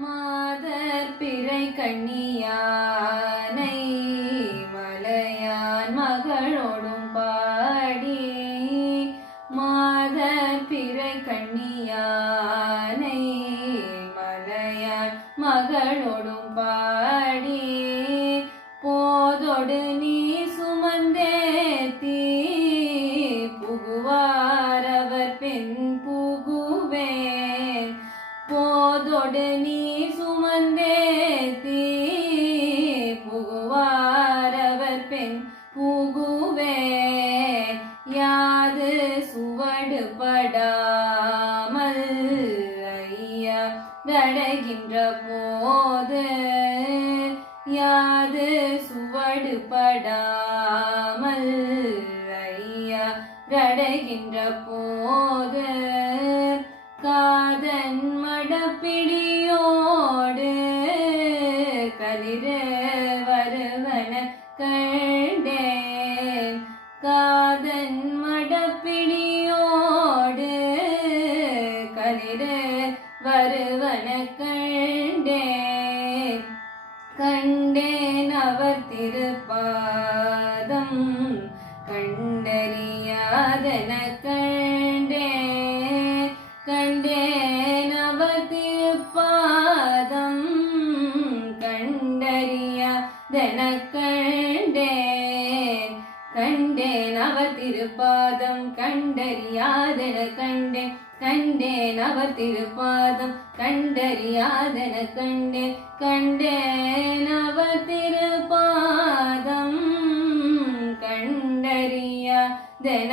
மாதர் பிறை கண்ணியானை மலையான் மகளோடும் பாடி மாதர் பிறை கண்ணியானை மலையான் மகளோடும் பாடி போதொடு நீ சுமந்தேத்தி புகுவார் அவர் பெண் புகுவேன் போதொடு நீ சுமந்தேத்தி புகுவார் அவர் பெண் புகுவேன் யாது சுவடு படாமல் ஐயா நடகின்ற போது யாது சுவடு படாமல் ஐயா நடகின்ற போது காதன் மடப்பிடியோடு கலிர வருவன கண்டேன் காதன் மடப்பிடியோடு கலிர வருவன கண்டேன் கண்டேன் அவர் திருப்பாதம் கண்டறியாதன கண்டேன் கண்டேன் அவர் திருப்பாதம் கண்டறியாதன கண்டேன் கண்டேன் அவர் திருப்பாதம் கண்டறியாதன கண்டேன் கண்டேன் அவர் திருப்பாதம் கண்டறியாதன கண்டேன் கண்டேன் அவர் திருப்பாதம் கண்டறியாதன